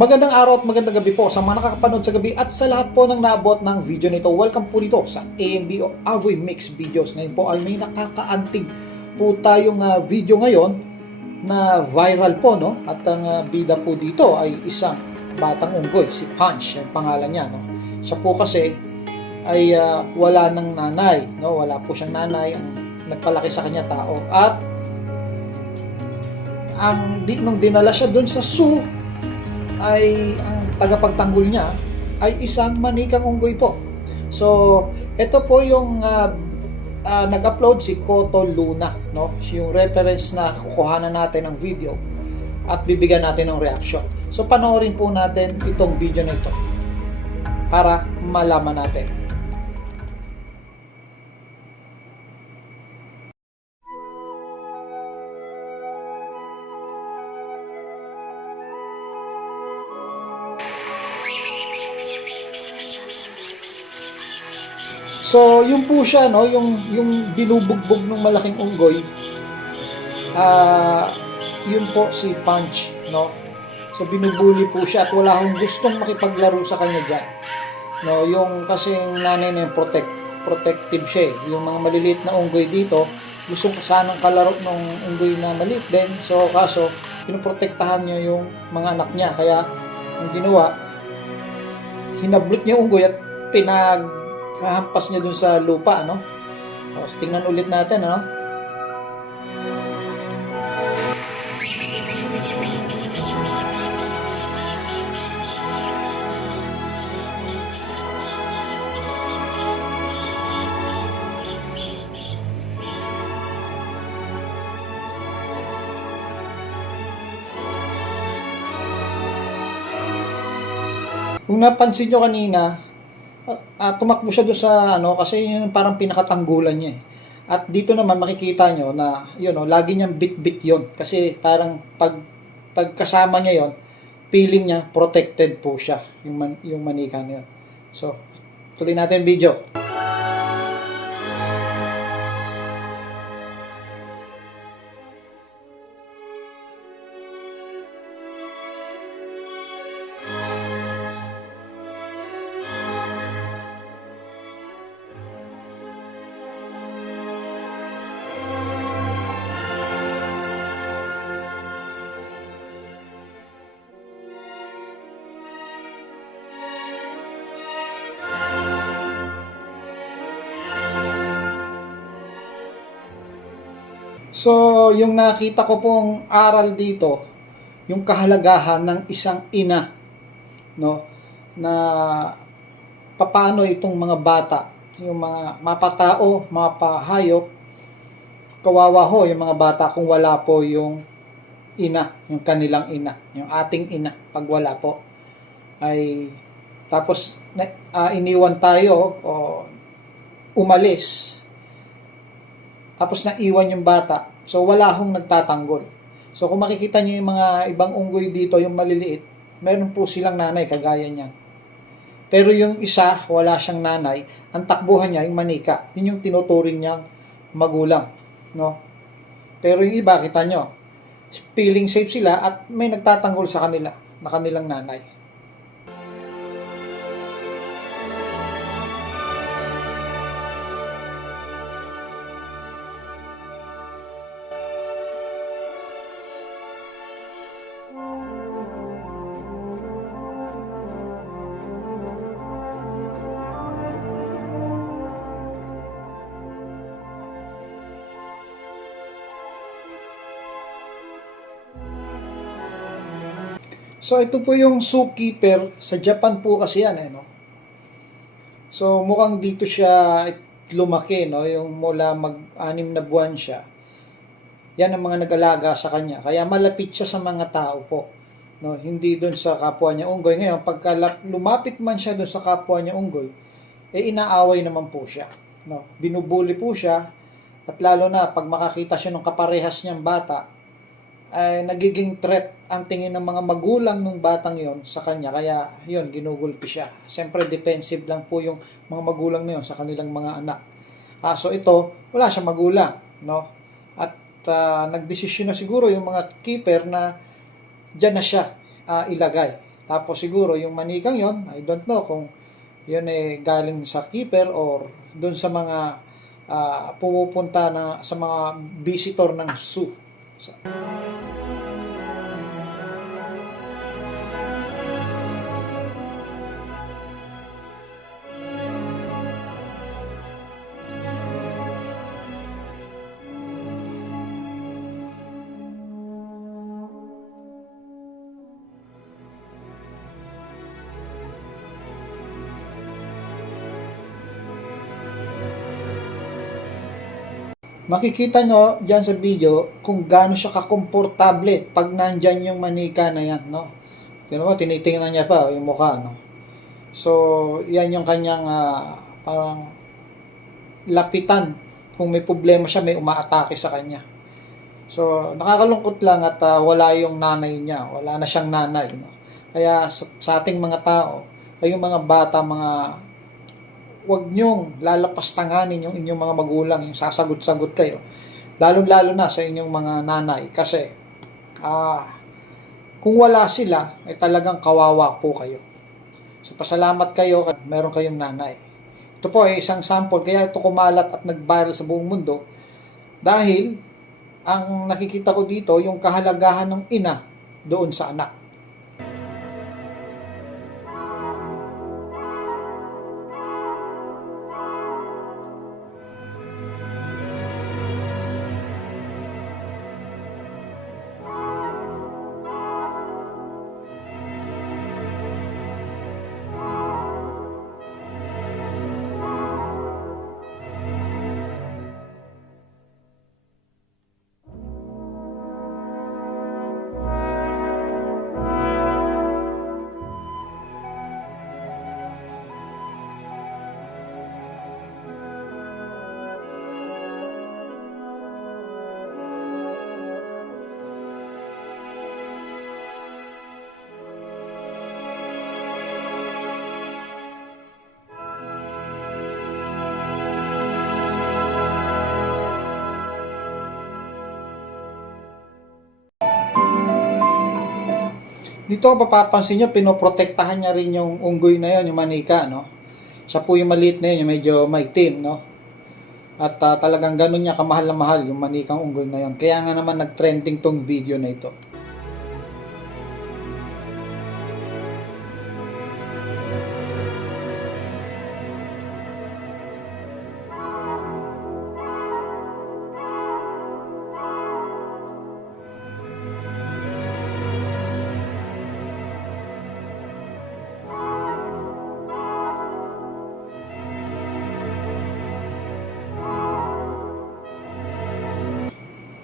Magandang araw at magandang gabi po sa mga nakakapanood sa gabi at sa lahat po ng naabot ng video nito. Welcome po dito sa AMB o Avoy Mix Videos. Ngayon po ay may nakakaantig po tayong video ngayon na viral po, no? At ang bida po dito ay isang batang unggoy, si Punch, ang pangalan niya, no? Siya po kasi ay wala ng nanay, no? Wala po siyang nanay, ang nagpalaki sa kanya tao. At nung dinala siya doon sa zoo, ay ang tagapagtanggol niya ay isang manikang unggoy po. So, ito po yung nag-upload si Koto Luna, no? Yung reference na kukuhanan natin ng video at bibigyan natin ng reaction. So, panoorin po natin itong video na ito para malaman natin. So, yung po siya, no, yung binubugbog ng malaking unggoy, yun po si Punch, no. So, binubuli po siya at wala akong gustong makipaglaro sa kanya dyan. No, yung kasing nanay na yung protective siya, yung mga maliliit na unggoy dito, gustong sanang kalaro ng unggoy na maliit din. So, kaso, pinoprotektahan niya yung mga anak niya. Kaya, ang ginawa, hinablot niya yung unggoy at hahampas niya dun sa lupa, no? O, tingnan ulit natin, no? Kung napansin nyo kanina, tumakbo siya doon sa kasi yun parang pinakatanggulan niya eh. At dito naman makikita nyo na yun, lagi niyang bit-bit yun kasi parang pagkasama niya yon, feeling niya protected po siya yung manika niya. So tuloy natin video. So, yung nakita ko pong aral dito, yung kahalagahan ng isang ina, no, na papaano itong mga bata, yung mga mapatao, mapahayop, kawawa ho yung mga bata kung wala po yung ina, yung kanilang ina, yung ating ina, pag wala po. Ay, tapos iniwan tayo o umalis. Tapos naiwan yung bata. So, wala hong nagtatanggol. So, kung makikita niyo yung mga ibang unggoy dito, yung maliliit, meron po silang nanay, kagaya niyan. Pero yung isa, wala siyang nanay, ang takbuhan niya, yung manika, yun yung tinuturing niyang magulang. No? Pero yung iba, kita nyo, feeling safe sila at may nagtatanggol sa kanila, na kanilang nanay. So, ito po yung zookeeper. Sa Japan po kasi yan, no? So, mukhang dito siya lumaki, no? Yung mula mag-6 na buwan siya. Yan ang mga nag-alaga sa kanya. Kaya malapit siya sa mga tao po. No? Hindi doon sa kapwa niya unggoy. Ngayon, pagka lumapit man siya doon sa kapwa niya unggoy, inaaway naman po siya. No? Binubuli po siya. At lalo na, pag makakita siya ng kaparehas niyang bata, ay nagiging threat ang tingin ng mga magulang ng batang yon sa kanya. Kaya yon, ginugulpi siya. Siyempre defensive lang po yung mga magulang na yon sa kanilang mga anak. So ito, wala siyang magulang, no? At nagdesisyon na siguro yung mga keeper na diyan na siya ilagay. Tapos siguro yung manikang yon, I don't know kung yun ay galing sa keeper or doon sa mga pumupunta na sa mga visitor ng zoo. So, makikita nyo dyan sa video kung gaano siya kakomportable pag nandyan yung manika na yan, no? Tignan mo, tinitingnan niya pa yung mukha, no? So, yan yung kanyang parang lapitan. Kung may problema siya, may umaatake sa kanya. So, nakakalungkot lang at wala yung nanay niya. Wala na siyang nanay, no? Kaya sa ating mga tao, kayong mga bata, huwag nyong lalapastanganin yung inyong mga magulang, yung sasagot-sagot kayo. Lalong-lalo na sa inyong mga nanay. Kasi, kung wala sila, ay talagang kawawa po kayo. So, pasalamat kayo at meron kayong nanay. Ito po ay isang sample. Kaya ito kumalat at nag-viral sa buong mundo. Dahil, ang nakikita ko dito, yung kahalagahan ng ina doon sa anak. Dito papapansin nyo, pinoprotektahan niya rin yung unggoy na yun, yung manika, no? Siya po yung maliit na yun, yung medyo maitim, no? At talagang ganun niya kamahal na mahal yung manikang unggoy na yun. Kaya nga naman nag-trending tong video na ito.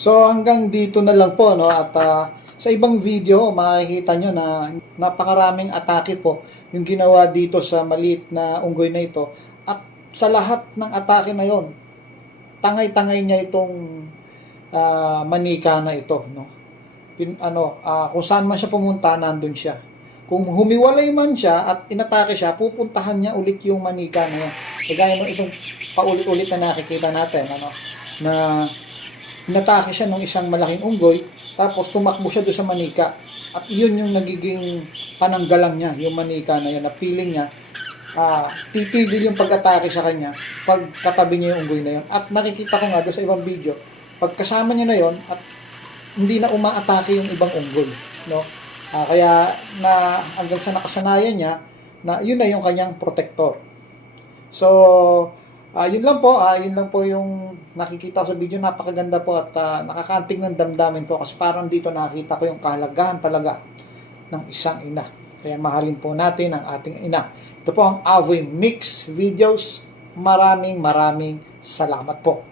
So hanggang dito na lang po, no? At sa ibang video makikita nyo na napakaraming atake po yung ginawa dito sa maliit na unggoy na ito. At sa lahat ng atake na yon, tangay-tangay niya itong manika na ito, no? Kung saan man siya pumunta, nandun siya. Kung humiwalay man siya at inatake siya, pupuntahan niya ulit yung manika na yan. Kagaya mo itong paulit-ulit na nakikita natin, ano? Na inatake siya ng isang malaking unggoy, tapos tumakbo siya doon sa manika. At yun yung nagiging pananggalang niya, yung manika na yan, na feeling niya, titigil yung pag-atake sa kanya, pag katabi niya yung unggoy na yun. At nakikita ko nga doon sa ibang video, pag kasama niya na yon at hindi na umaatake yung ibang unggoy, no? Kaya na hanggang sa nakasanayan niya, na yun na yung kanyang protector. So, yun lang po yung nakikita sa video. Napakaganda po at nakakaantig ng damdamin po kasi parang dito nakita ko yung kahalagahan talaga ng isang ina. Kaya mahalin po natin ang ating ina. Ito po ang Avoy Mix Videos. Maraming salamat po.